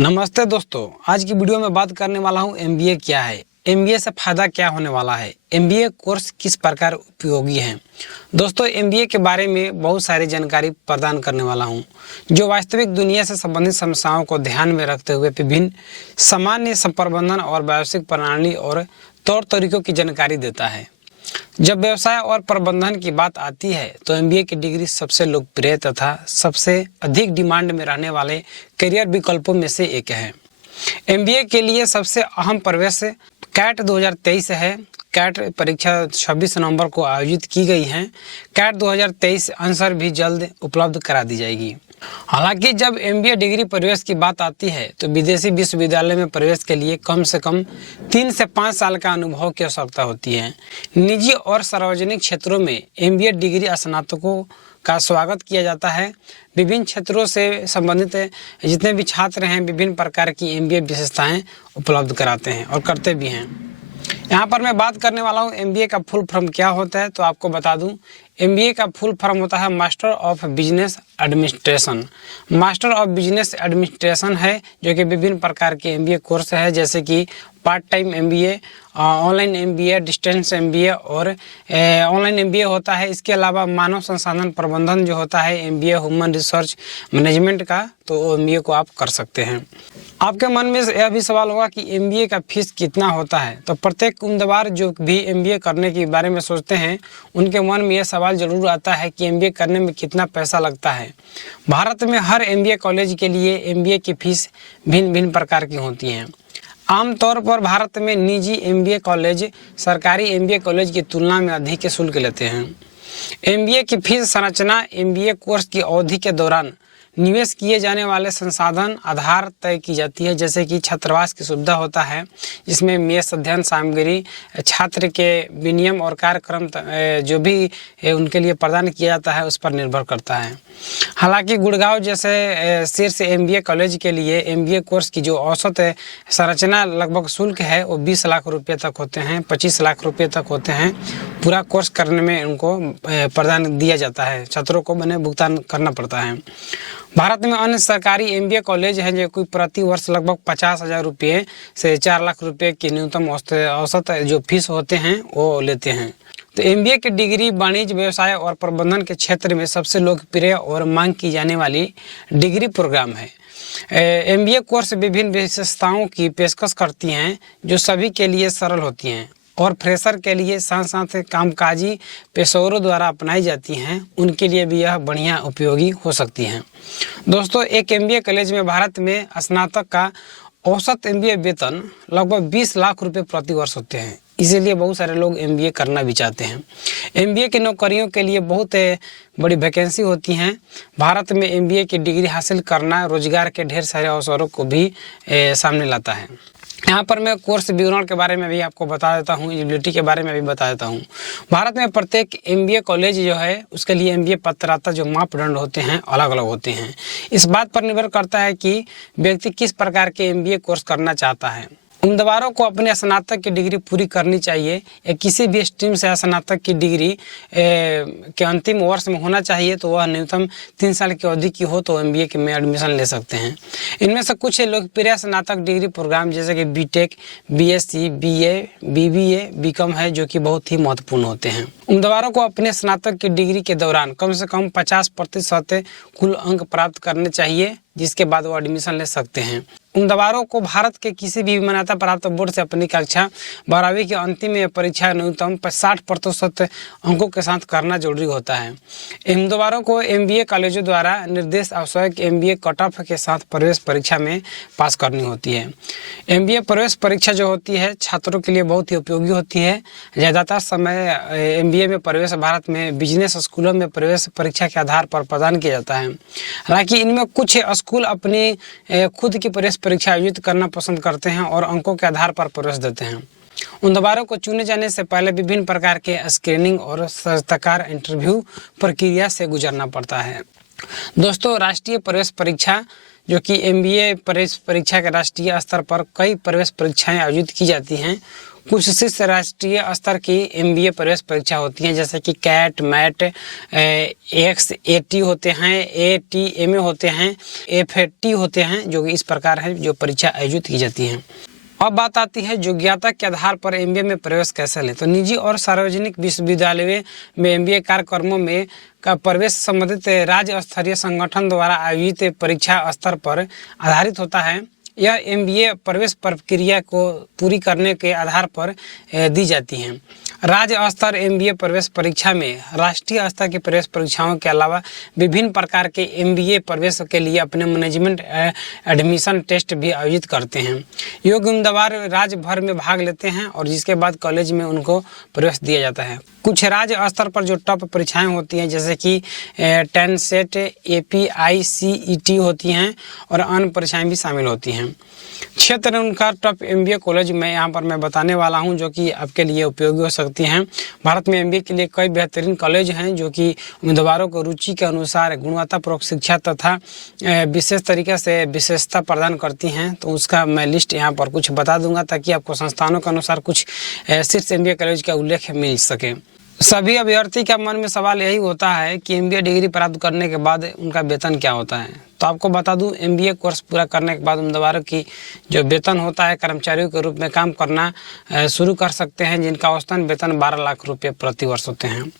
नमस्ते दोस्तों, आज की वीडियो में बात करने वाला हूँ एमबीए क्या है, एमबीए से फ़ायदा क्या होने वाला है, एमबीए कोर्स किस प्रकार उपयोगी है। दोस्तों, एमबीए के बारे में बहुत सारी जानकारी प्रदान करने वाला हूँ जो वास्तविक दुनिया से संबंधित समस्याओं को ध्यान में रखते हुए विभिन्न सामान्य प्रबंधन और व्यावसायिक प्रणाली और तौर तरीकों की जानकारी देता है। जब व्यवसाय और प्रबंधन की बात आती है तो एमबीए की डिग्री सबसे लोकप्रिय तथा सबसे अधिक डिमांड में रहने वाले करियर विकल्पों में से एक है। एमबीए के लिए सबसे अहम प्रवेश कैट 2023 है। कैट परीक्षा 26 नवंबर को आयोजित की गई है। कैट 2023 आंसर भी जल्द उपलब्ध करा दी जाएगी। हालांकि जब एमबीए डिग्री प्रवेश की बात आती है तो विदेशी विश्वविद्यालय में प्रवेश के लिए कम से कम 3 से 5 साल का अनुभव की आवश्यकता होती है। निजी और सार्वजनिक क्षेत्रों में एमबीए डिग्री स्नातकों का स्वागत किया जाता है। विभिन्न क्षेत्रों से संबंधित जितने भी छात्र हैं विभिन्न प्रकार की एमबीए विशेषताएं उपलब्ध कराते हैं और करते भी हैं। यहाँ पर मैं बात करने वाला हूँ एमबीए का फुल फॉर्म क्या होता है। तो आपको बता दूं, एमबीए का फुल फॉर्म होता है master of business administration. Master of business administration है जो कि विभिन्न प्रकार के एमबीए कोर्स है, जैसे कि part time MBA, online MBA, distance MBA और ऑनलाइन एमबीए होता है। इसके अलावा मानव संसाधन प्रबंधन जो होता है एमबीए, ह्यूमन रिसोर्स मैनेजमेंट का, तो एमबीए को आप कर सकते हैं। आपके मन में यह भी सवाल होगा कि एमबीए का फीस कितना होता है। तो प्रत्येक उम्मीदवार जो भी एमबीए करने के बारे में सोचते हैं उनके मन में यह सवाल जरूर आता है कि एमबीए करने में कितना पैसा लगता है। भारत में हर एमबीए कॉलेज के लिए एमबीए की फीस भिन्न भिन्न प्रकार की होती हैं। आमतौर पर भारत में निजी एमबीए कॉलेज सरकारी एमबीए कॉलेज की तुलना में अधिक शुल्क लेते हैं। एमबीए की फीस संरचना एमबीए कोर्स की अवधि के दौरान निवेश किए जाने वाले संसाधन आधार तय की जाती है, जैसे कि छात्रावास की सुविधा होता है जिसमें मेस, अध्ययन सामग्री, छात्र के विनियम और कार्यक्रम जो भी उनके लिए प्रदान किया जाता है उस पर निर्भर करता है। हालांकि गुड़गांव जैसे शीर्ष एमबीए कॉलेज के लिए एमबीए कोर्स की जो औसत संरचना लगभग शुल्क है वो 20 लाख रुपये तक होते हैं, 25 लाख रुपये तक होते हैं। पूरा कोर्स करने में उनको प्रदान दिया जाता है, छात्रों को भुगतान करना पड़ता है। भारत में अन्य सरकारी एमबीए कॉलेज हैं जो कोई प्रति वर्ष लगभग 50,000 रुपये से 4 लाख रुपये की न्यूनतम औसत जो फीस होते हैं वो लेते हैं। तो एमबीए की डिग्री वाणिज्य, व्यवसाय और प्रबंधन के क्षेत्र में सबसे लोकप्रिय और मांग की जाने वाली डिग्री प्रोग्राम है। एमबीए कोर्स विभिन्न विशेषताओं की पेशकश करती हैं जो सभी के लिए सरल होती हैं और फ्रेशर के लिए साथ साथ कामकाजी पेशेवरों द्वारा अपनाई जाती हैं, उनके लिए भी यह बढ़िया उपयोगी हो सकती हैं। दोस्तों, एक एमबीए कॉलेज में भारत में स्नातक का औसत एमबीए वेतन लगभग 20 लाख रुपए प्रति वर्ष होते हैं। इसीलिए बहुत सारे लोग एमबीए करना भी चाहते हैं। एमबीए की नौकरियों के लिए बहुत बड़ी वैकेंसी होती हैं। भारत में एमबीए की डिग्री हासिल करना रोजगार के ढेर सारे अवसरों को भी सामने लाता है। यहाँ पर मैं कोर्स विवरण के बारे में भी आपको बता देता हूँ, एलिजिबिलिटी के बारे में भी बता देता हूँ। भारत में प्रत्येक एमबीए कॉलेज जो है उसके लिए एमबीए पात्रता जो मापदंड होते हैं अलग अलग होते हैं। इस बात पर निर्भर करता है कि व्यक्ति किस प्रकार के एमबीए कोर्स करना चाहता है। उम्मीदवारों को अपने स्नातक की डिग्री पूरी करनी चाहिए या किसी भी स्ट्रीम से स्नातक की डिग्री के अंतिम वर्ष में होना चाहिए, तो वह न्यूनतम 3 साल की अवधि की हो तो एमबीए के में एडमिशन ले सकते हैं। इनमें से कुछ लोकप्रिय स्नातक डिग्री प्रोग्राम जैसे कि BTech, BSc, BA, BBA, BCom है जो कि बहुत ही महत्वपूर्ण होते हैं। उम्मीदवारों को अपने स्नातक की डिग्री के दौरान कम से कम 50% कुल अंक प्राप्त करने चाहिए, जिसके बाद वो एडमिशन ले सकते हैं। उम्मीदवारों को भारत के किसी भी मान्यता प्राप्त बोर्ड से अपनी कक्षा 12वीं की अंतिम परीक्षा न्यूनतम 60% अंकों के साथ करना जरूरी होता है। उम्मीदवारों को एमबीए कॉलेजों द्वारा निर्देश आवश्यक एमबीए कट ऑफ के साथ प्रवेश परीक्षा में पास करनी होती है। एमबीए प्रवेश परीक्षा जो होती है छात्रों के लिए बहुत ही उपयोगी होती है। ज़्यादातर समय एमबीए में प्रवेश भारत में बिजनेस स्कूलों में प्रवेश परीक्षा के आधार पर प्रदान किया जाता है। हालांकि इनमें कुछ स्कूल अपनी खुद की प्रवेश परीक्षा आयोजित करना पसंद करते हैं और अंकों के आधार पर प्रवेश देते हैं। उम्मीदवारों को चुने जाने से पहले विभिन्न प्रकार के स्क्रीनिंग और सत्कार इंटरव्यू प्रक्रिया से गुजरना पड़ता है। दोस्तों, राष्ट्रीय प्रवेश परीक्षा जो कि एमबीए प्रवेश परीक्षा के राष्ट्रीय स्तर पर कई प्रवेश परीक्षाएं आयोजित की जाती हैं, कुछ शीर्ष राष्ट्रीय स्तर की एमबीए प्रवेश परीक्षा होती हैं, जैसे कि कैट, मैट, एक्सएटी होते हैं, एटीएमए होते हैं, एफएटी होते हैं, जो कि इस प्रकार है जो परीक्षा आयोजित की जाती हैं। अब बात आती है योग्यता के आधार पर एमबीए में प्रवेश कैसे लें। तो निजी और सार्वजनिक विश्वविद्यालयों में एमबीए कार्यक्रमों में का प्रवेश संबंधित राज्य स्तरीय संगठन द्वारा आयोजित परीक्षा स्तर पर आधारित होता है। यह एमबीए प्रवेश प्रक्रिया को पूरी करने के आधार पर दी जाती हैं। राज्य स्तर एमबीए प्रवेश परीक्षा में राष्ट्रीय स्तर की प्रवेश परीक्षाओं के अलावा विभिन्न प्रकार के एमबीए प्रवेश के लिए अपने मैनेजमेंट एडमिशन टेस्ट भी आयोजित करते हैं। योग्य उम्मीदवार राज्य भर में भाग लेते हैं और जिसके बाद कॉलेज में उनको प्रवेश दिया जाता है। कुछ राज्य स्तर पर जो टॉप परीक्षाएं होती हैं, जैसे कि टेनसेट, एपीआईसीईटी होती हैं और अन्य परीक्षाएं भी शामिल होती हैं। क्षेत्र उनका टॉप एमबीए कॉलेज मैं यहाँ पर मैं बताने वाला हूँ, जो कि आपके लिए उपयोगी हो सकती हैं। भारत में एमबीए के लिए कई बेहतरीन कॉलेज हैं जो कि उम्मीदवारों को रुचि के अनुसार गुणवत्तापूर्वक शिक्षा तथा विशेष तरीके से विशेषता प्रदान करती हैं। तो उसका मैं लिस्ट यहाँ पर कुछ बता दूंगा ताकि आपको संस्थानों के अनुसार कुछ शीर्ष एमबीए कॉलेज का उल्लेख मिल सके। सभी अभ्यर्थी का मन में सवाल यही होता है कि एमबीए डिग्री प्राप्त करने के बाद उनका वेतन क्या होता है। तो आपको बता दूं, एमबीए कोर्स पूरा करने के बाद उम्मीदवारों की जो वेतन होता है, कर्मचारियों के रूप में काम करना शुरू कर सकते हैं, जिनका औसतन वेतन 12 लाख रुपये प्रति वर्ष होते हैं।